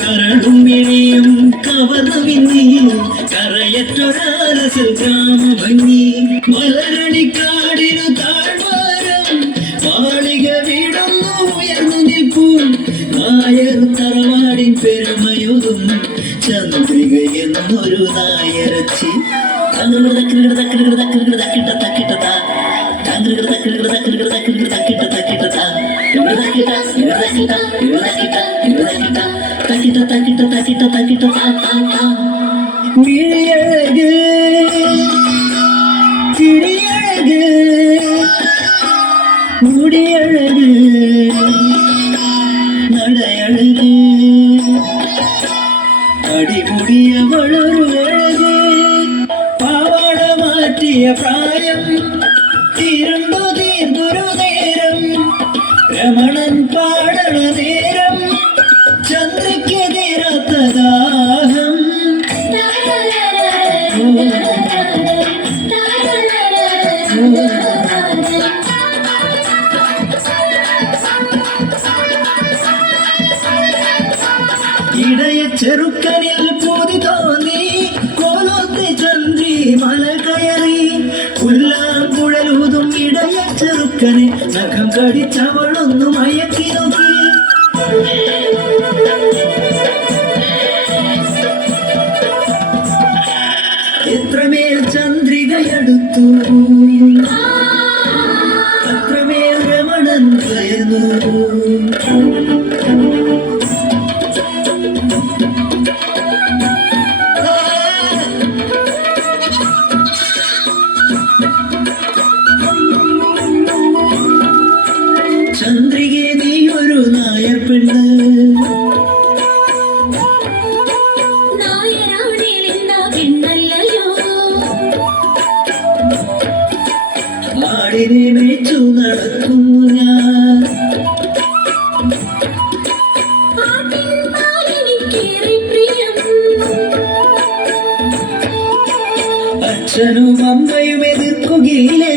കരടുമിഴിയും കവർന്നുവിന്നി കരയറ്റൊരാലസിൽ ഗ്രാമഭംഗി മലരണിക്കാടിനു താഴ്വാരം മാളിക വീടൊന്നു ഉയർന്നു നിൽപ്പൂ നായർ തറവാടിൻ പെരുമയുതും ചന്ദ്രിക എന്നൊരു നായരച്ചി വിഴിയഴക് ചിരിയഴക് മുടിയഴക് നടയഴക് അടിമുടിയവളൊരു അഴക് പാവാട മാറ്റിയ പ്രായം തീരുണ്ടു തീർന്നൊരു നേരം രമണൻ പാടണ നേരം ചന്ദ്രയ്ക്ക് തീരാത്ത ദാഹം ഇടയ ചെറുക്കനിൽ പൂതി തോന്നി കോലോത്തെ ചന്ദ്രി മല കയറി പുല്ലാങ്കുഴലൂതും ഇടയ ചെറുക്കനെ നഖം കടിച്ചവളൊന്നു മയക്കി നോക്കി എത്രമേൽ ചന്ദ്രികയടുത്തു അത്രമേൽ രമണൻ കയർന്നു ചന്ദ്രികെ നീ ഒരു നായർ പെണ്ണ് ആടിനെ മേച്ചു നടക്കുന്നു ഞാൻ അച്ഛനും അമ്മയും എതിർക്കുകയില്ലേ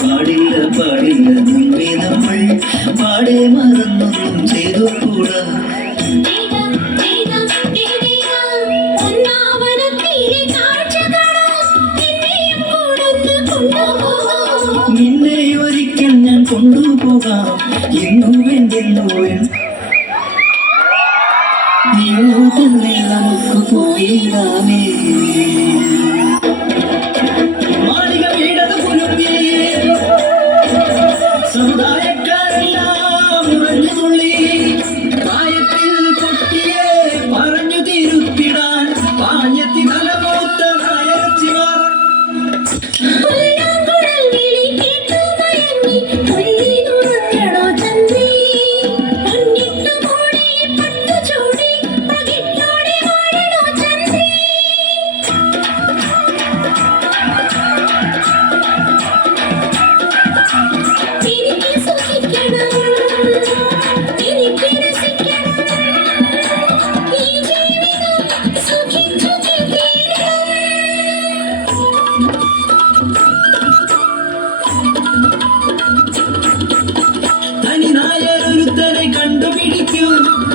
പാടില്ല പാടില്ല മുൻപേ നമ്മൾ പാടെ മറന്നൊന്നും ചെയ്തു കൂടാ നിന്നെ ഒരിക്കൽ ഞാൻ കൊണ്ടുപോകാം എന്നു വേണ്ടെന്നു നീയോ തന്നെ നമുക്ക് പോയിടാമേ സമുദായക്കാരെല്ലാം ഉറഞ്ഞു തുള്ളി പ്രായത്തിൽ പൊട്ടിയെ പറഞ്ഞു തിരുത്തിടാൻ പാഞ്ഞത്തി തലമൂത്ത നായരച്ചിമാർ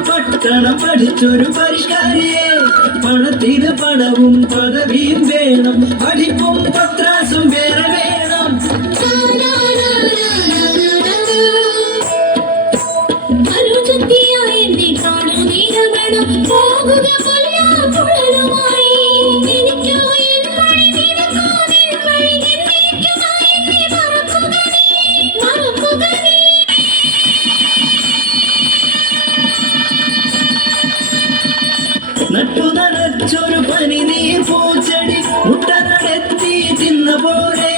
പട്ടണം പഠിച്ചൊരു പരിഷ്കാരിയെ പണത്തിന് പണവും പദവിയും വേണം പഠിപ്പും പത്രാസും വേറെ വേണം പോകുക നട്ടു നനച്ചൊരു പനിനീർ പൂച്ചെടി മുട്ട നടത്തി തിന്ന പോലെ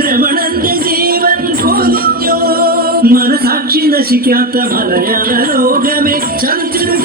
രമണന്റെ ജീവൻ കൊതിഞ്ഞു. മനസാക്ഷി നശിക്കാത്ത മലയാള ലോകമേ ചതിച്ചൊരു